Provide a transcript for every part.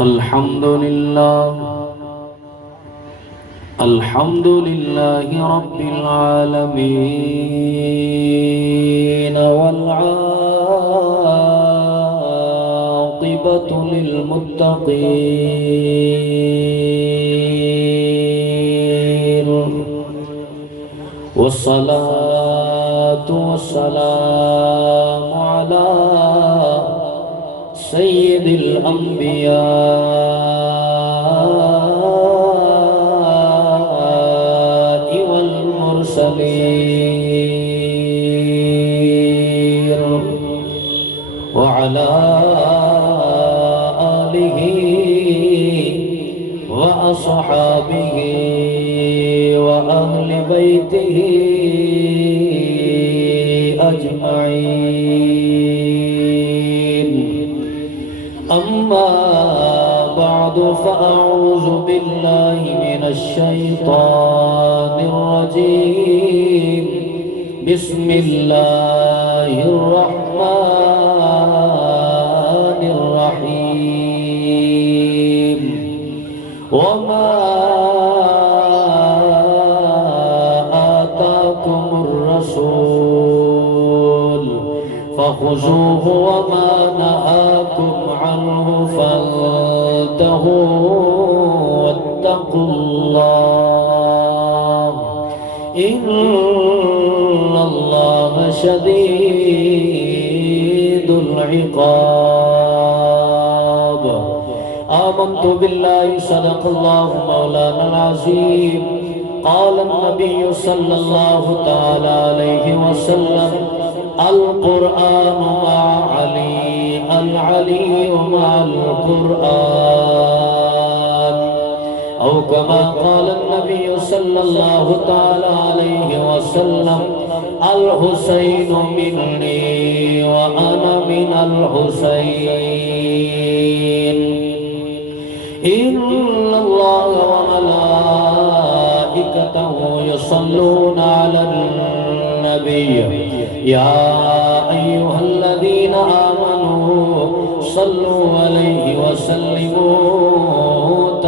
الحمد لله رب العالمين والعاقبة للمتقين والصلاة والسلام على سيد الأنبياء والمرسلين وعلى آله وأصحابه وأهل بيته أجمعين. أما بعد فأعوذ بالله من الشيطان الرجيم. بسم الله الرحمن الرحيم. وما آتاكم الرسول فخذوه وما نهاكم عنه فانتهوا واتقوا الله إن الله شديد العقاب. آمنت بالله صدق الله مولانا العظيم. قال النبي صلى الله تعالى عليه وسلم القرآن مع علي العلي مع القرآن أو كما قال النبي صلى الله تعالى عليه وسلم الحسين مني وأنا من الحسين. إن الله وملائكته يصلون على النبي يا أيها الذين آمنوا صلوا عليه وسلموا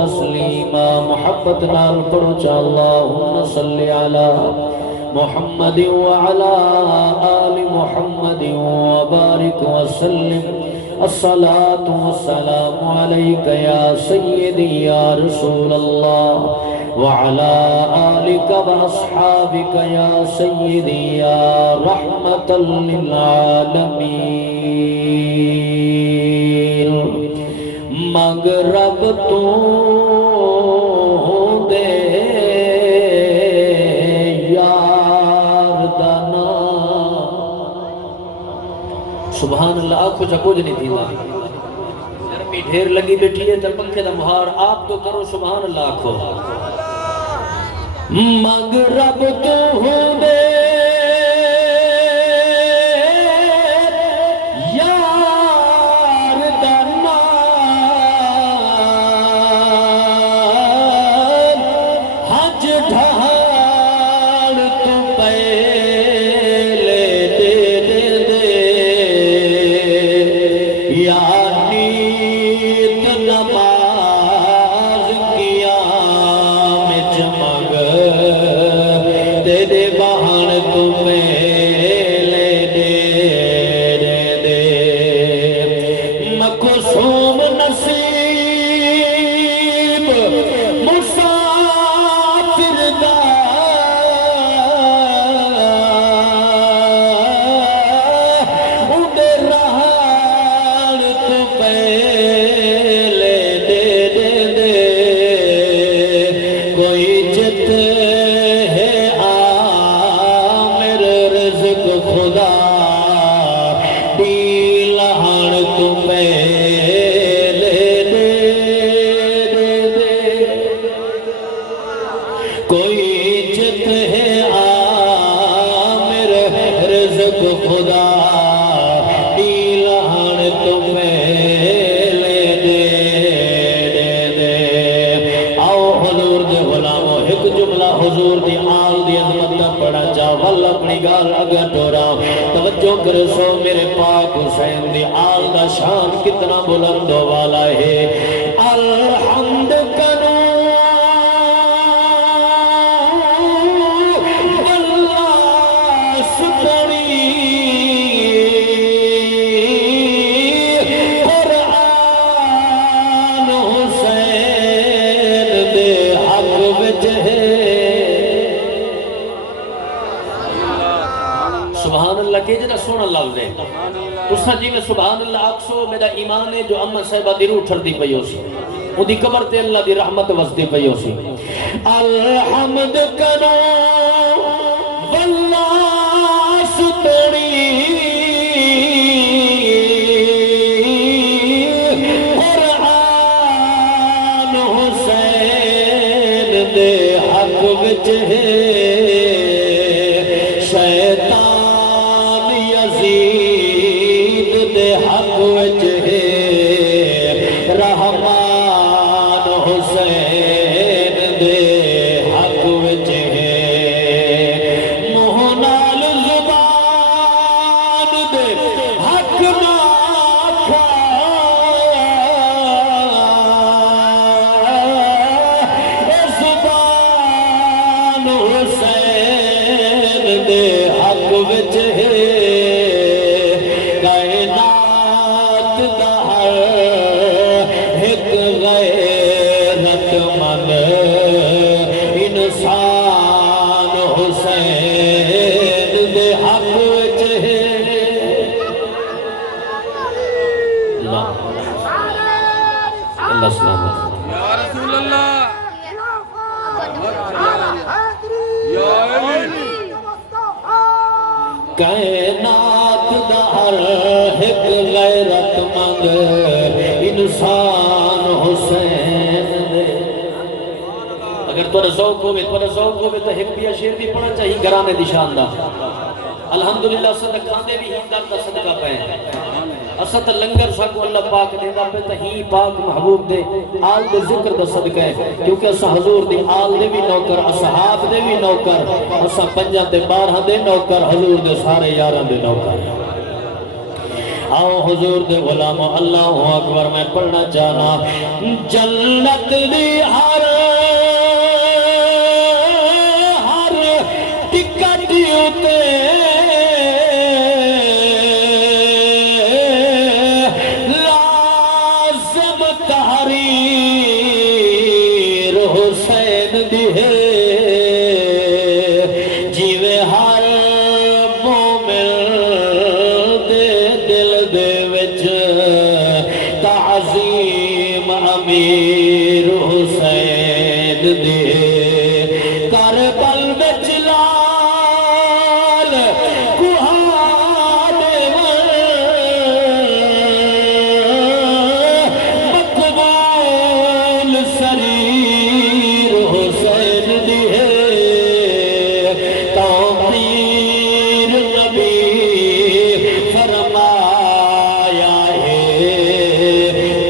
تسليما. محبتنا القرج اللهم صل على محمد وعلى آل محمد وبارك وسلم. الصلاة والسلام عليك يا سيدي يا رسول الله وعلى آلك وأصحابك يا سيدي يا رحمة للعالمين. مغرب تو دے یار دانا. سبحان اللہ. آنکھوں چا کچھ نہیں تھی گرمی ڈھیر لگی بیٹھی ہے تو پنکھے دا مہار آپ تو کرو. سبحان اللہ. آنکھوں مغرب تو دے یار دانا حج ڈھال تو پہلے دے دے دے یار نیت نماز کیا میں چمگ دے دے بہن تمہیں لے دے دے دے مقصوم نصیب مسافر دا اندے رہان تو پہلے دے دے دے کوئی جت ہے آمر رزق خدا دی لہن تو پہلے دے دے دے کوئی جت ہے آمر رزق خدا دی لہن تو پہلے دے دے دے. آؤ حضور دے غلاموں ایک جملہ حضور دی آل دی عظمت دا پڑا چاول اپنی گال اگر ٹورا. توجہ کرے سو میرے پاک حسین دی آل دا شان کتنا بلند والا ہے. سبحان اللہ کے جنہ سونا لفظ ہے اس جی میں سبحان اللہ اکسو میرا ایمان ہے جو امن صاحبہ دی روح ٹھر دی پئی ہو سی وہ دی قبر تے اللہ دی رحمت وسدی پئی ہو سی الحمد کرو واللہ ستوڑی قرآن حسین دے حق وچ ہے شیطان یزید دے حق وچ ہے رحمان حسین دے حق وچ ہے منہ نال زبان دے حق نہ آکھا زبان حسین دے حق وچ ہے کائنات دا ہر ایک غیرت مند انسان حسین دے حق وچ ہے اللہ اللہ سلامت یا رسول اللہ یا علی کائنات دا ہر ایک غیرت مند انسان حسین دے اگر تو ذوق ہوئے تو ایک بھی شعر بھی پڑھنا چاہیے گرانے دی شان دا الحمدللہ اسد کھاندے بھی ہندار دا صدقہ پہ اسد لنگر ساکو اللہ پاک دیندہ پہ تہی پاک محبوب دے آل دے ذکر دا صدقہ ہے کیونکہ اسا حضور دی آل دے بھی نوکر اصحاب دے بھی نوکر اسا پنجہ دے بارہ دے نوکر حضور دے سارے یارہ دے نوکر آؤ حضور دے غلامو اللہ اکبر میں پڑھنا چاہنا جنت دی ہر ٹکٹ ہوتے لازم تحریر حسین دی ہے جیوے ہر مومن دے دل دے وچ تعظیم امیر حسین دی کربل وچ لال کوہانے مقبول سریر حسین دی ہے توقیر نبی فرمایا ہے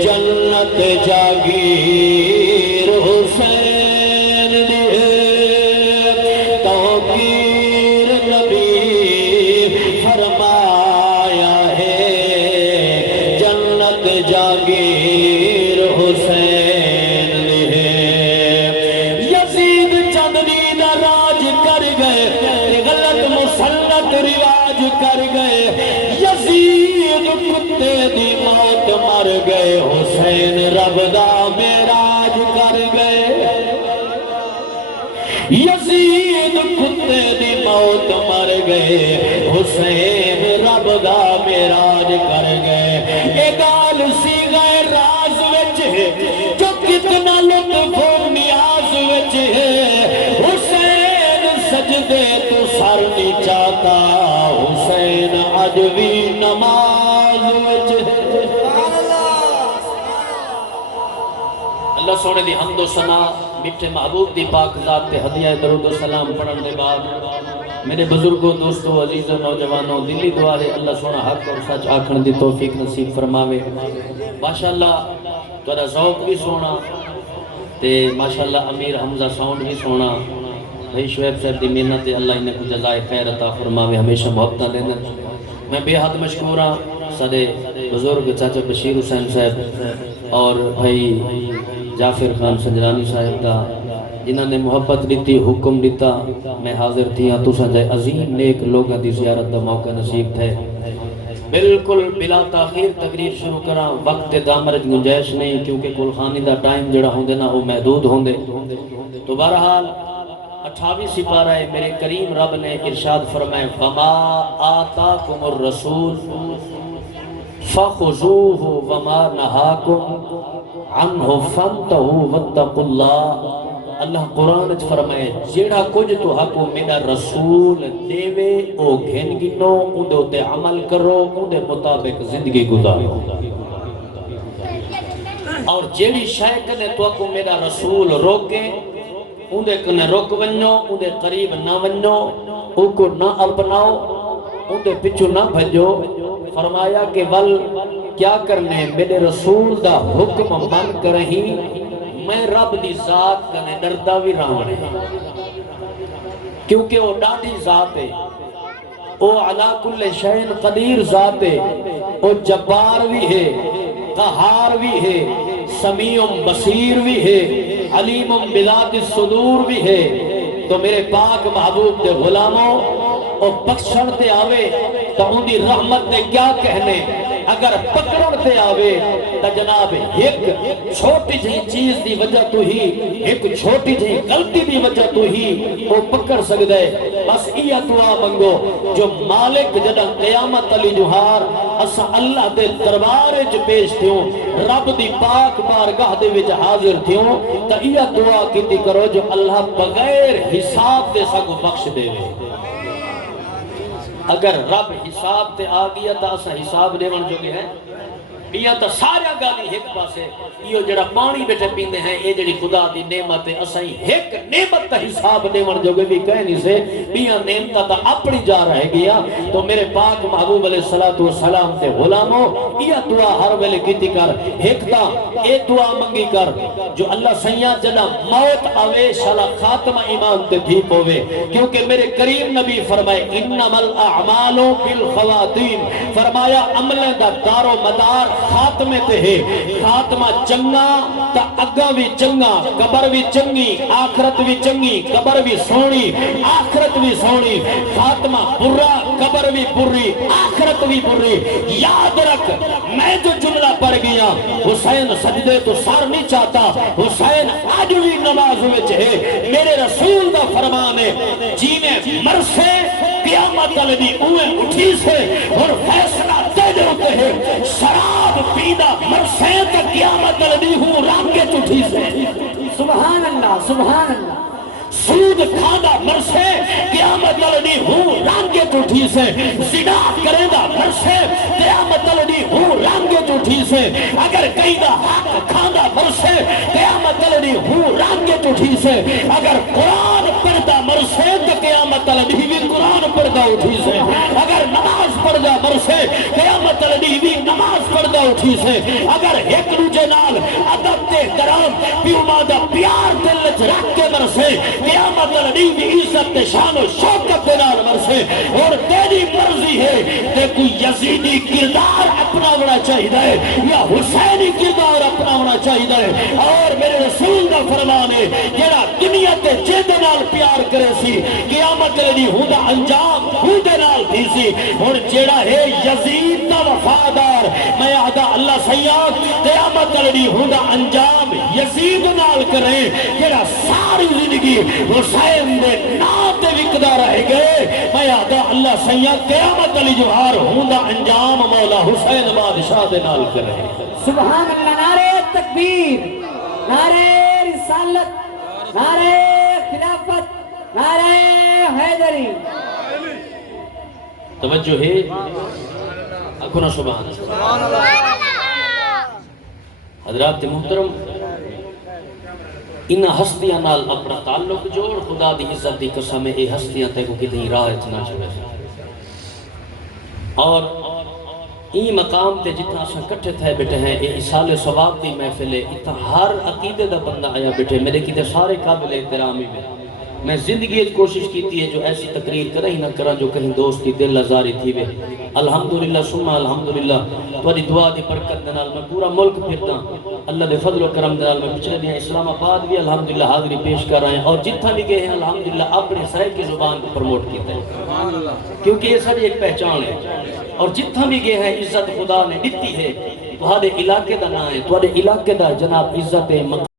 جنت جاگیر حسین دی ہے توقیر نبی فرمایا ہے جنت جاگیر حسین دی ہے یزید چندنی دا راج کر گئے غلط مسلط رواج کر گئے یزید کتے دی موت مر گئے حسین رب دا معراج کر گئے یزید کتے دی موت مر گئے حسین رب دا معراج کر گئے اے گال سی گئے راز وچ ہے جو کتنا لطف و نیاز وچ ہے حسین سجدے تو سر نہیں چاہتا حسین اج بھی نماز وچ ہے اللہ سونے دی حمد و ثنا میٹھے محبوب دی پاک ذات تے ہدیہ درود و سلام پڑھن دے بعد میرے بزرگوں دوستوں عزیزوں نوجوانوں دلی دعا ہے اللہ سونا حق اور سچ آکھن دی توفیق نصیب فرماوے ماشاءاللہ تہاڈا ذوق بھی سونا تے ماشاءاللہ امیر حمزہ ساؤنڈ بھی سونا بھائی شعیب صاحب دی محنت اللہ انہیں کو جزائے خیر عطا فرماوے ہمیشہ محبتاں دیندے میں بے حد مشکور ہاں سارے بزرگ چاچا بشیر حسین صاحب اور بھائی جعفر خان سنجرانی صاحب دا جنہوں نے محبت دیتی حکم دیتا میں حاضر تھی ہاں تو سجائے عظیم نیک لوگاں دی زیارت دا موقع نصیب تھے بالکل بلا تاخیر تقریر شروع کرا وقت دامرج گنجائش نہیں کیونکہ کل خانی دا ٹائم جڑا ہوندے نا وہ محدود ہوندے تو بہرحال 28 سپارہ ہے میرے کریم رب نے ارشاد فرمائے وما آتاکم الرسول فخذوہ وما نہاکم عنہ فانتہوا واتقوا اللہ۔ اللہ قرآن وچ فرمائے جیڑا کچھ تو حقو میرا رسول دیوے او گھن گنو اندے تے عمل کرو اندے مطابق زندگی گزارو، اور جیڑی شے کنے تو کو میرا رسول روکے اندے کنے روک ونجو اندے قریب نہ ونجو او کو نہ اپناؤ اندے پچھو نہ بھجو۔ فرمایا کہ ول کیا کرنے میرے رسول دا حکم من کرہی میں رب دی ذات کنے ڈردا بھی راونے کیونکہ وہ ڈاڈی ذات ہے، وہ علا کل شین قدیر ذات ہے، وہ جبار بھی ہے، قہار بھی ہے، سمیع بصیر بھی ہے، علیم بذات الصدور بھی ہے۔ تو میرے پاک محبوب دے غلاموں او بخشن تے آوے تو ان دی رحمت نے کیا کہنے، اگر پکڑن تے آوے تو جناب ایک چھوٹی جی چیز دی وجہ تو ہی، ایک چھوٹی جی غلطی دی وجہ تو ہی وہ پکڑ سکتا ہے۔ بس یہ دعا منگو جو مالک جدہ قیامت علی جوہار اسا اللہ دے دربار وچ پیش تھیوں، رب دی پاک بارگاہ دے وچ حاضر تھیوں، تو یہ دعا کیتی کرو جو اللہ بغیر حساب دے سکو بخش دے وے۔ اگر رب حساب تے آ گیا تا اسا حساب دیون جو گے ہیں بیاں تا سارا گالی ایک پاسے یہ جڑا پانی بیٹھے پیندے ہیں یہ جڑی خدا دی نعمت ہے اسا ہی ایک نعمت تا حساب دیون جو گے بھی کہنی سے بیاں نعمت تا اپنی جا رہے گیا۔ تو میرے پاک محبوب علیہ السلام تے غلاموں یہ دعا ہر ویلے کیتی کر، ایک تا اے دعا منگی کر جو اللہ سیاں جنا موت آوے شالا خاتمہ ایمان تے ٹھیک ہوئے، کیونکہ میرے کریم نبی فرمائے انما الاعمال بالخواتیم، فرمایا عمل دا دار و مدار خاتمے تے ہے، خاتمہ چنگا تا اگا بھی چنگا، قبر بھی چنگی، آخرت بھی چنگی، قبر بھی سونی، آخرت بھی سونی، خاتمہ برا قبر بھی بری، آخرت بھی بری۔ یاد رکھ میں جو جملہ پڑھ گیا حسین سجدے تو سار نہیں چاہتا، حسین آج بھی نماز وچ ہے، میرے رسول دا فرمان ہے جی میں مرسے قیامت علی اوے اٹھی سے اور فیصلہ دے دے ہوتے ہیں شراب پیدا مرسے تک قیامت علی ہوں رانگے اٹھی سے۔ سبحان اللہ سبحان اللہ۔ سود کھانا مرسے قیامت علی ہوں رانگے اٹھی سے، زنا کرے دا مرسے قیامت علی ہوں رانگے اٹھی سے، اگر کہیں دا حق کھانا مرسے قیامت علی ہوں رانگے اٹھی سے، اگر قرآن پڑھدا مرسے تو قیامت علی بھی قرآن پڑھدا اٹھی سے، اگر نماز پڑھدا مرسے قیامت علی بھی نماز پڑھدا اٹھی سے، اگر ایک دوجے نال ادب تے احترام پیو ماں دا پیار دل وچ رکھ کے مرسے قیامت علی بھی عزت شان و شوکت دے نال مرسے، اور تیری مرضی ہے کہ کوئی یزیدی کردار اپنا ہونا چاہیے یا حسینی کردار اپنا ہونا چاہیے، اور میرے رسول دا فرمان ہے جڑا دنیا تے جے دے نال پیار کرے سی قیامت علی ہوں دا انجام ہوں دے نال تھی سی۔ اور جڑا ہے یزید دا وفادار میں آدھا اللہ سیاد قیامت علی ہوں دا انجام یزید نال کرے، جڑا ساری زندگی حسین دے ناتے وکدا رہ گئے، میں آدھا اللہ سیاد قیامت علی جوہار ہوں دا انجام مولا حسین بادشاہ دے نال کرے۔ سبحان اللہ۔ نعرہ تکبیر، نعرہ رسالت، نعرہ خلافت، نعرہ حیدری۔ توجہ ہے اکھنا سبحان اللہ۔ حضرات محترم ان ہستیاں نال اپنا تعلق جوڑ، خدا دی عزت دی قسم اے ہستیاں تے کو کتنی راہ اتنا چھوڑے، اور این مقام تے جتنا اسا کٹھے تھے بیٹھے ہیں اے اصال ثواب دی محفل ہے، اتنا ہر عقیدے دا بندہ آیا بیٹھے، میرے کیتے سارے قابل احترامی میں زندگی ایک کوشش کیتی ہے جو ایسی تقریر کریں ہی نہ کرا جو کہیں دوست کی دل ازاری تھی وے۔ الحمدللہ سننا الحمدللہ تواڈی دعا دی برکت دے نال میں پورا ملک پھردا، اللہ دے فضل و کرم دے نال میں پچھلے دن اسلام آباد بھی الحمدللہ حاضری پیش کر رہے ہیں، اور جتنا بھی گئے ہیں الحمدللہ اپنے صاحب کی زبان کو پروموٹ کیتے ہیں، کیونکہ یہ سب ایک پہچان ہے، اور جتنا بھی گئے ہیں عزت خدا نے دیتی ہے، تہاڈے علاقے دا نام ہے، تہاڈے علاقے دا جناب عزت ہے۔